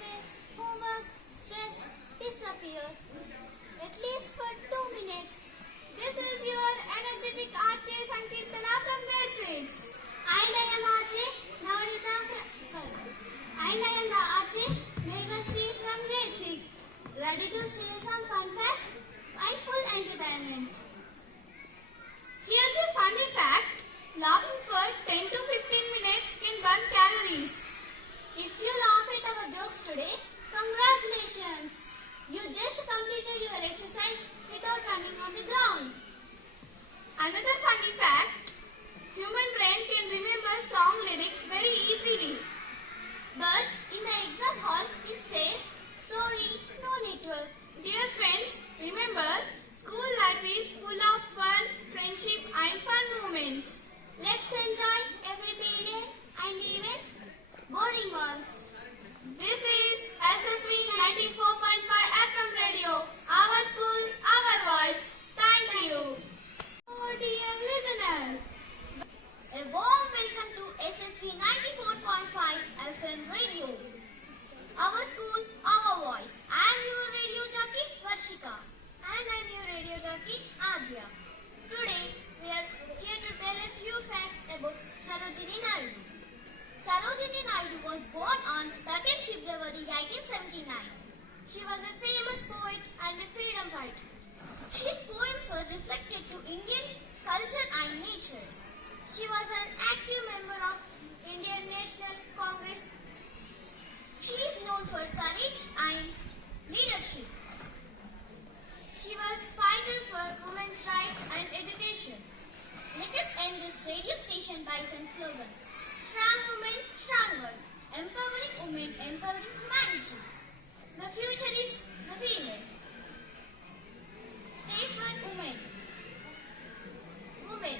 में homework stress disappears, at least for 2 minutes. This is your energetic RJ Sankirtana from grade 6. And I am RJ Navarita. And I am the RJ Megashri from grade 6. Ready to share some fun facts and full entertainment. Here's a funny fact. Laughing for 10 to 15 minutes can burn calories. If you laugh at our jokes today, congratulations! You just completed your exercise without running on the ground. Another funny fact. Human brain can remember song lyrics very easily. But in the exam hall, it says, sorry, no network. Dear friends, remember, school life is full of fun, friendship and fun moments. Let's enjoy every period and even boring ones. This is SSV 94.5 FM radio. Our school, our voice. Thank you. Oh dear listeners. A warm welcome to SSV 94.5 FM radio. Our school, our voice. I am your radio jockey, Varshika. And I am your radio jockey, Adya. Today, we are here to tell a few facts about Sarojini Naidu. Sarojini Naidu was born on 13 February 1879. She was a famous poet and a freedom fighter. His poems were reflected to Indian culture and nature. She was an active member of Indian National Congress. She is known for courage and leadership. She was fighter for women's rights and education. Let us end this radio station by some slogans. Strong women, strong world. Empowering women, empowering humanity. The future is the female. Stay for women. Women.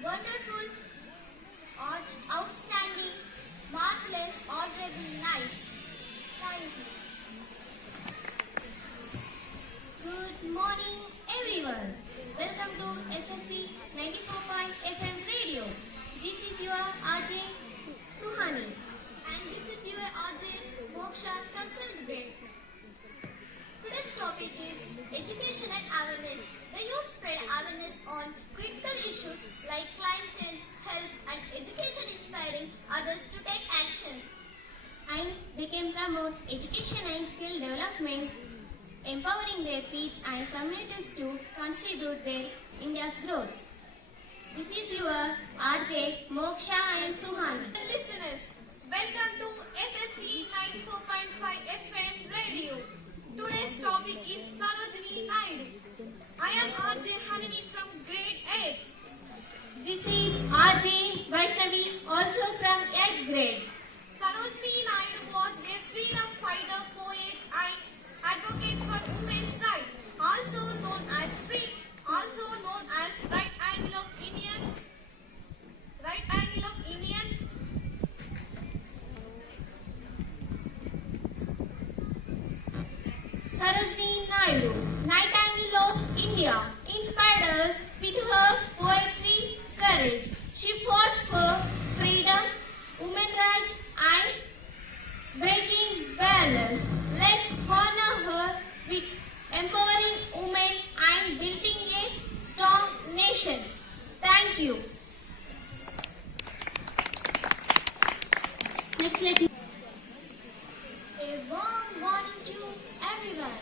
Wonderful, outstanding, marvelous, honorable, nice. Thank you. Good morning, everyone. Welcome to SSV 94.FM radio. This is your RJ Suhani. And this is your RJ Moksha from 7th grade. Today's topic is education and awareness. The youth spread awareness on critical issues like climate change, health and education, inspiring others to take action. And they can promote education and skill development, empowering their peers and communities to contribute their India's growth. This is your RJ Moksha and Suhani. Listeners, welcome to SSV 94.5 FM radio. Today's topic is Sarojini Naidu. I am RJ Hanani from grade 8. This is RJ Vaishnavi, also from 8th grade. Sarojini Naidu was a freedom fighter, poet and advocate for women's rights, also known as right angle of Indians. Sarojini Naidu, Nightingale of India, inspired us with her poetry, courage. She fought for freedom, women's rights and breaking barriers. Let's honor her with empowering women and building a strong nation. Thank you. A warm morning to everyone.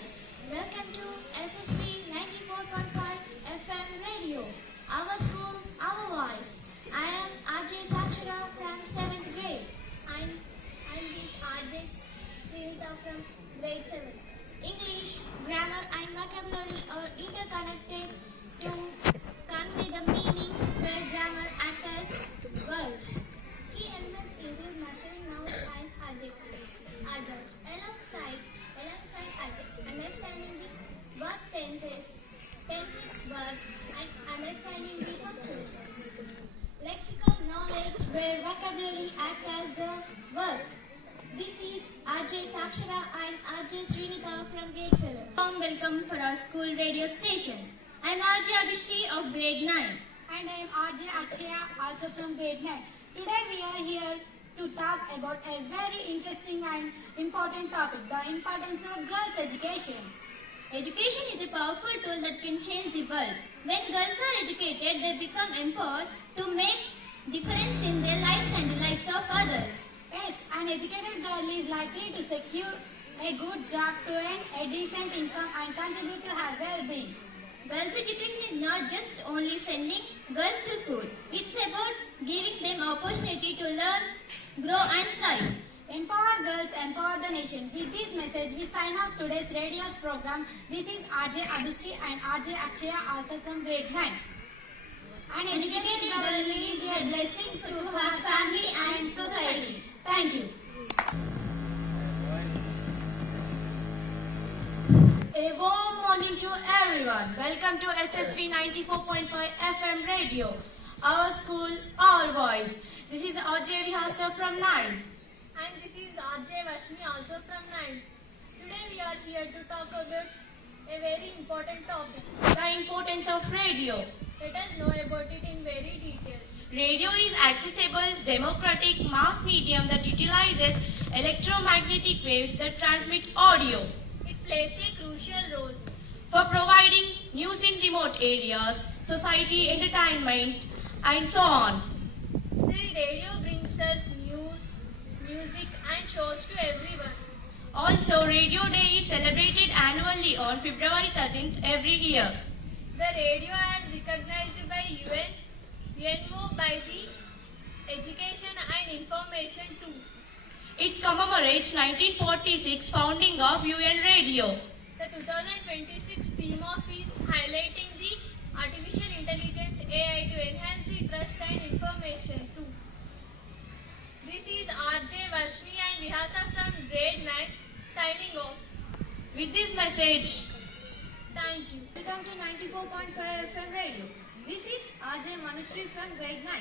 Welcome to SSV 94.5 FM radio. Our school, our voice. I am RJ Sakshara from 7th grade. I'm this RJ Srinita from grade 7. English, grammar and vocabulary are interconnected to convey the meanings where grammar acts as words. Key elements include measuring nouns and adjectives. Alongside understanding the verb tenses, verbs, and understanding the punctuations. Lexical knowledge where vocabulary acts as the verb. This is RJ Sakshara and RJ Srinita from grade 7. Warm welcome for our school radio station. I am RJ Abhishri of grade 9. And I am RJ Akshaya, also from grade 9. Today we are here to talk about a very interesting and important topic, the importance of girls' education. Education is a powerful tool that can change the world. When girls are educated, they become empowered to make difference in their lives and the lives of others. Yes, an educated girl is likely to secure a good job, to earn a decent income and contribute to her well-being. Girls' education is not just only sending girls to school. It's about giving them opportunity to learn, grow and thrive. Empower girls, empower the nation. With this message, we sign off today's radio's program. This is RJ Abhishri and RJ Akshaya, also from grade 9. An educated girl is a blessing to her family and society. Thank you. A warm morning to everyone. Welcome to SSV 94.5 FM radio. Our school, our voice. This is RJ Vihasa from 9. And this is RJ Vashni also from 9. Today we are here to talk about a very important topic. The importance of radio. Let us know about it in very detail. Radio is accessible, democratic mass medium that utilizes electromagnetic waves that transmit audio It plays a crucial role. for providing news in remote areas, society entertainment, and so on. The radio brings us news, music and shows to everyone. Also, Radio Day is celebrated annually on February 13th every year. The radio is recognized by UNO by the Education and Information too. It commemorates 1946 founding of UN Radio. The 2026 theme of is highlighting the artificial intelligence AI to enhance the trust and information too. This is RJ Vashni and Vihasa from grade 9 signing off. With this message, Thank you. Welcome to 94.5 FM radio. This is RJ Manushree from grade 9.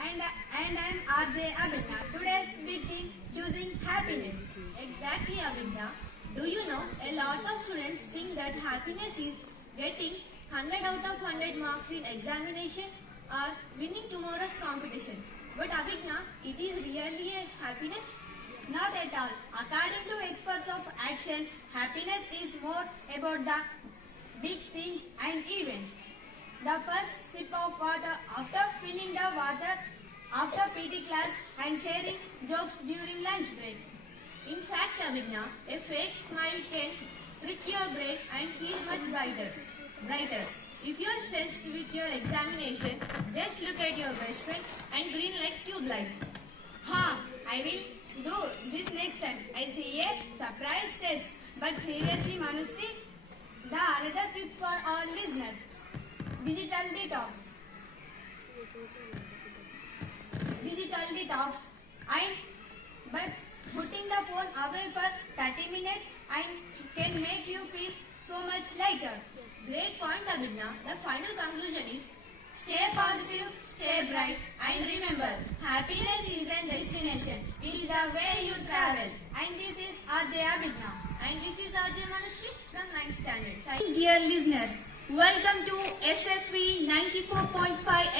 And I'm RJ Abhigna. Today's big thing, choosing happiness. Exactly, Abhigna. Do you know, a lot of students think that happiness is getting 100 out of 100 marks in examination or winning tomorrow's competition. But Abhigna, it is really a happiness? Not at all. According to experts of action, happiness is more about the big things and events. The first sip of water after filling the water after PT class and sharing jokes during lunch break. In fact, Abhigna, a fake smile can trick your brain and feel much brighter. If you are stressed with your examination, just look at your best friend and grin like tube light. I will do this next time. I see a surprise test. But seriously, Manushree, the another tip for our listeners. Digital detox. And by putting the phone away for 30 minutes and can make you feel so much lighter. Great point, Abhigna. The final conclusion is stay positive, stay bright, and remember, happiness is a destination. It is the way you travel. And this is RJ Abhigna. And this is RJ Manushree from 9th standard. Dear listeners, welcome to SSV 94.5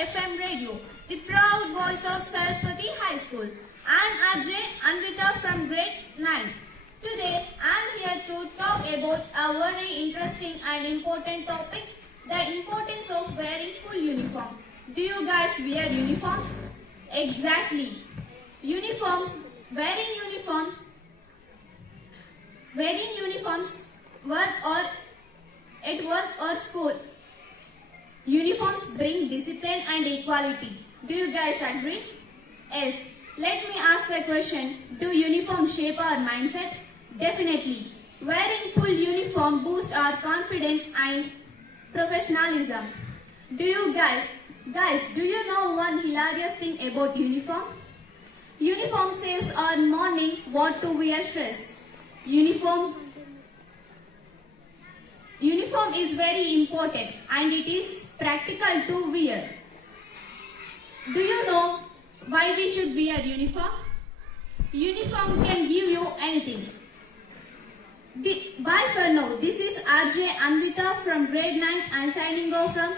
FM radio, the proud voice of Saraswati High School. I am RJ Anvita from grade 9th. Today, I am here to talk about a very interesting and important topic, the importance of wearing full uniform. Do you guys wear uniforms? Exactly. Wearing uniforms, at work or school. Uniforms bring discipline and equality. Do you guys agree? Yes. Let me ask a question. Do uniforms shape our mindset? Definitely. Wearing full uniform boosts our confidence and professionalism. Do you guys, do you know one hilarious thing about uniform? Uniform saves our morning what to wear stress. Uniform is very important and it is practical to wear. Do you know why we should wear uniform? Uniform can give you anything. Bye for now. This is RJ Anvita from grade 9 and signing off from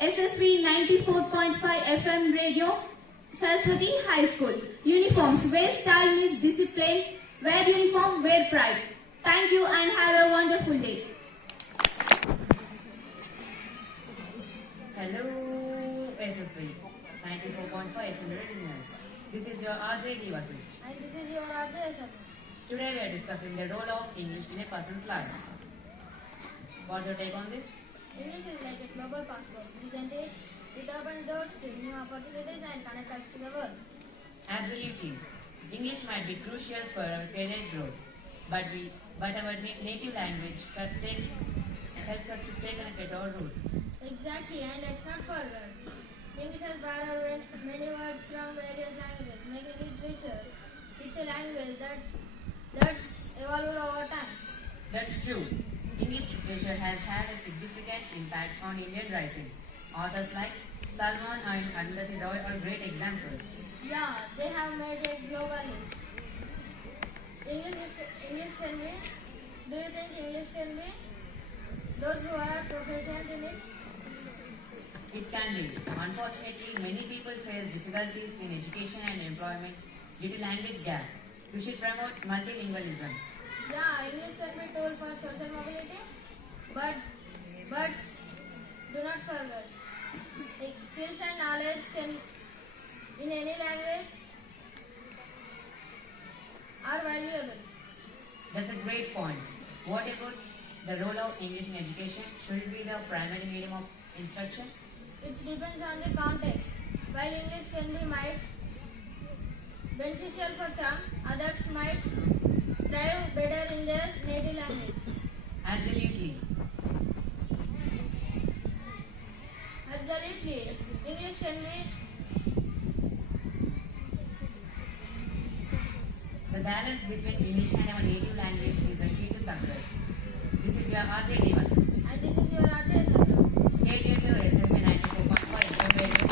SSV 94.5 FM radio. Saraswati High School. Uniforms. Wear style means discipline. Wear uniform, wear pride. Thank you and have a wonderful day. Hello, SSV 94.5 listeners. This is your RJ Devasist. And this is your RJ. Today we are discussing the role of English in a person's life. What's your take on this? English is like a global passport, isn't it? It opens doors to new opportunities and connects us to the world. Absolutely. English might be crucial for our career growth, but our native language helps us to stay connected to our roots. Exactly, and let's not forget. English has borrowed many words from various languages, making it richer. It's a language that's evolved over time. That's true. English literature has had a significant impact on Indian writing. Authors like Salman and Arundhati Roy are great examples. Yeah, they have made it globally. English can be. Do you think English can be? Those who are proficient in it. It can be. Unfortunately, many people face difficulties in education and employment due to language gap. We should promote multilingualism. Yeah, English can be tool for social mobility, but do not forget, skills and knowledge can in any language are valuable. That's a great point. What about the role of English in education? Should it be the primary medium of instruction? It depends on the context. While English can be might beneficial for some, others might thrive better in their native language. Absolutely. Absolutely. English can be. The balance between English and our native language is the key to success. This is your RJ Devasist. And this is your RJ. Stay tuned to SSB 94.5 FM radio.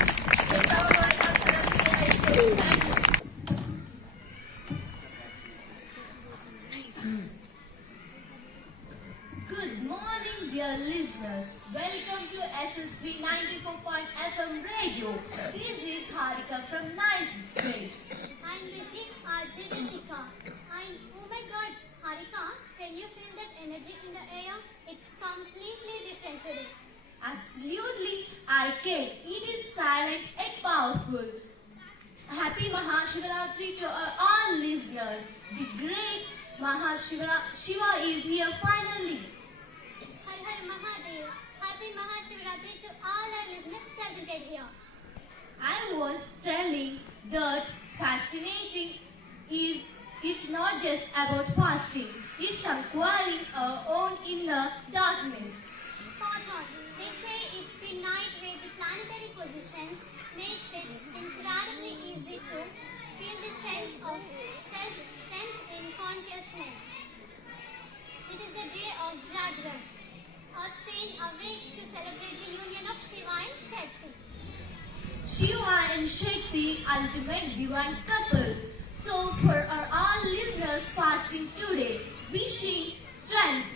Good morning, dear listeners. Welcome to SSV 94.FM radio. This is Harika from 9th grade. And this is RJ Ritika. And oh my god, Harika, can you feel that energy in the air? It's completely different today. Absolutely, I can. It is silent and powerful. Happy Mahashivratri to all listeners. The great Shiva is here finally. Har Har Mahadev. Happy Mahashivratri to all our listeners presented here. I was telling that fascinating is it's not just about fasting. It's conquering our own inner darkness. Spot on. They say it's the night where the planetary positions makes it incredibly easy to feel the sense in consciousness. It is the day of Jagran, or staying awake to celebrate the union of Shiva and Shakti. Shiva and Shakti, ultimate divine couple. So for our all listeners fasting today, wishing strength.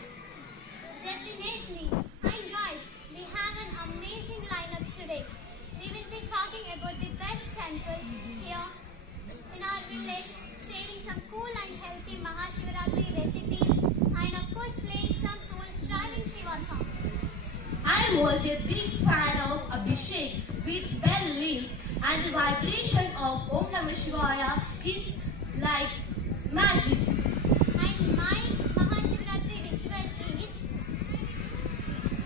Definitely. And guys, we have an amazing lineup today. We will be talking about the best temple here in our village, sharing some cool and healthy Mahashivratri recipes, and of course playing some soul-stirring Shiva songs. I was a big fan of Abhishek with bell leaves, and the vibration of Om Namah Shivaya is like magic. And my Mahashivratri ritual is,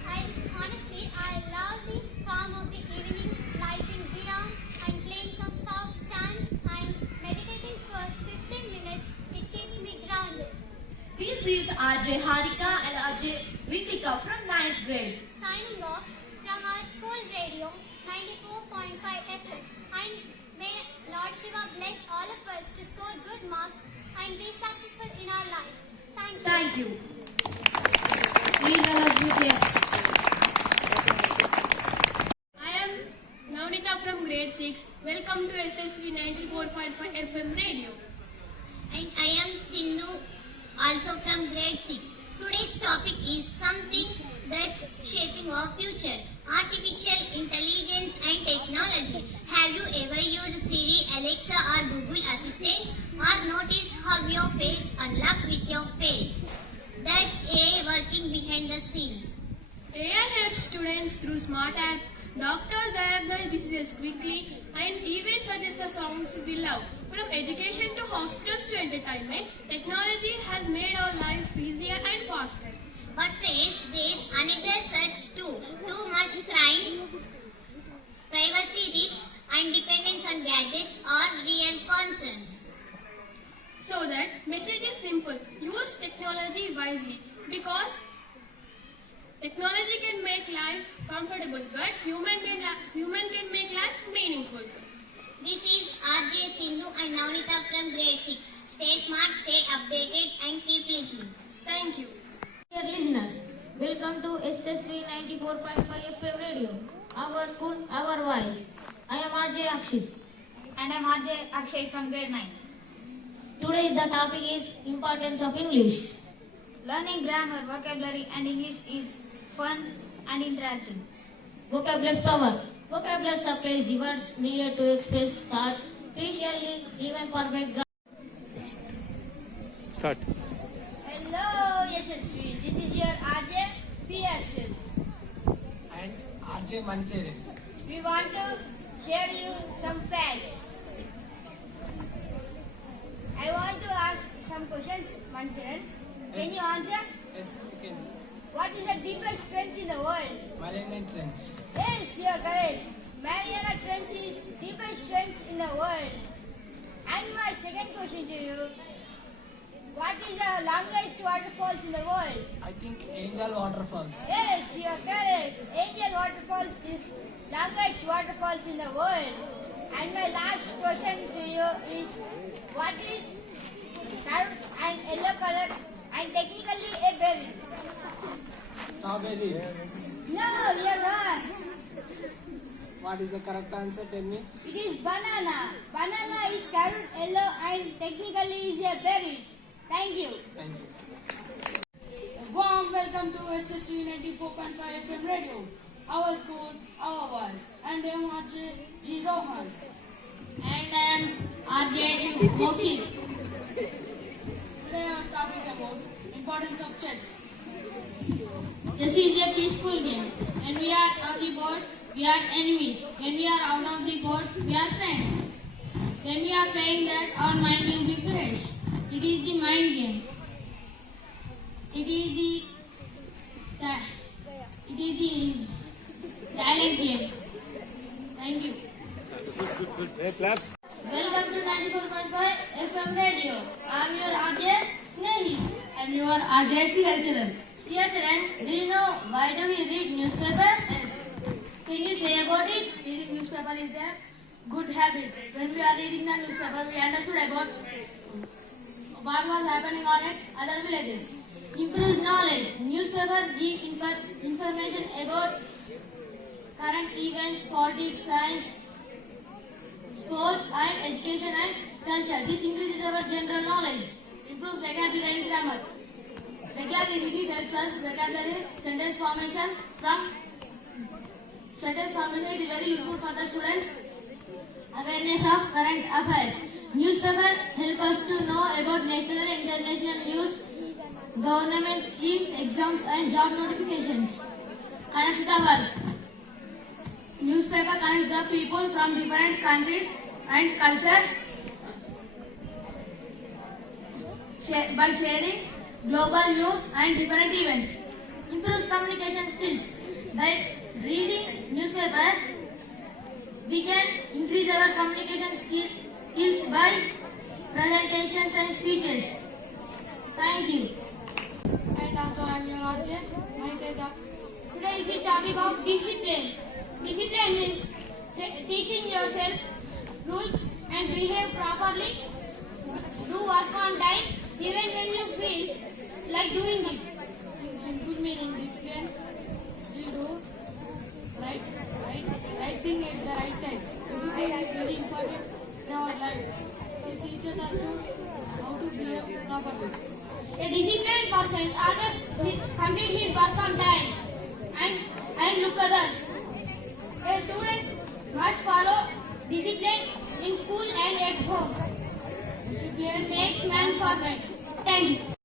I love the calm of the evening, lighting diya and playing some soft chants and meditating for 15 minutes. It keeps me grounded. This is RJ Harika and RJ Ritika from 9th grade. Signing off from our school radio 94.5 FM, and may Lord Shiva bless all of us to score good marks and be successful in our lives. Thank you. Please allow me here. I am Navnika from grade 6. Welcome to SSV 94.5 FM radio. And I am Sindhu, also from grade 6. Today's topic is something that's shaping our future. artificial intelligence and technology. Have you ever used Siri, Alexa or Google Assistant or noticed how your face unlocks with your face? That's AI working behind the scenes. AI helps students through smart apps. Doctors diagnose diseases quickly and even suggest the songs we love. From education to hospitals to entertainment, technology has made our life easier and faster. But friends, there's another search too. Too much crime, privacy risks and dependence on gadgets are real concerns. So that message is simple. Use technology wisely because technology can make life comfortable, but human can make life meaningful. This is RJ Sindhu and Navnita from grade 6. Stay smart, stay updated and keep listening. Thank you. Dear listeners, welcome to SSV 94.5 FM radio. Our school, our voice. I am RJ Akshit. And I'm RJ Akshay from grade 9. Today the topic is importance of English. Learning grammar, vocabulary and English is fun and interactive. Vocabulary power. Vocabulary supplies the words needed to express thoughts clearly, even perfect grammar. Start. Hello, SSV. This is your RJ PSV. And RJ Mancheri. We want to share you some facts. I want to ask some questions, Mancharan. Can you answer? Yes, we can. What is the deepest trench in the world? Mariana Trench. Yes, you are correct. Mariana Trench is deepest trench in the world. And my second question to you. What is the longest waterfalls in the world? I think Angel Waterfalls. Yes, you are correct. Angel Waterfalls is longest waterfalls in the world. And my last question to you is, what is carrot and yellow color and technically a berry? Strawberry. No, you are wrong. What is the correct answer? Tell me. It is banana. Banana is carrot yellow and technically is a berry. Thank you. Thank you. A warm welcome to SSV 94.5 FM radio. Our school, our voice. And I am RJ G. Rohan. And I am RJ Mokshit. Today I am talking about importance of chess. Chess is a peaceful game. When we are on the board, we are enemies. When we are out of the board, we are friends. When we are playing that, our mind will be fresh. It is the mind game. It is the talent game. Thank you. Hey, claps. Welcome to 94.5 FM radio. I am your RJ Snehi. And you are RJ Sihacharan. Dear friends, do you know why do we read newspaper? Yes. Can you say about it? Reading newspaper is a good habit. When we are reading the newspaper, we understood about what was happening on it, other villages. Improves knowledge. Newspaper give information about current events, politics, science, sports and education and culture. This increases our general knowledge. Improves vocabulary and grammar. Regular reading helps us vocabulary, sentence formation. From sentence formation, it is very useful for the students. Awareness of current affairs. Newspaper help us to know about national and international news, government schemes, exams and job notifications. Connects the world. Newspaper connects the people from different countries and cultures by sharing global news and different events. Improves communication skills. By reading newspaper, we can increase our communication skills by presentations and speeches. Thank you. And also I am your RJ Mahiteja. Today is the topic of discipline. Discipline means teaching yourself rules and behave properly. Do work on time even when you feel like doing it. In simple meaning, discipline will do right thing at the right time. Discipline is very important in our life. It teaches us how to behave properly. A disciplined person always complete his work on time and look others. at home. Discipline makes man perfect. Thank you.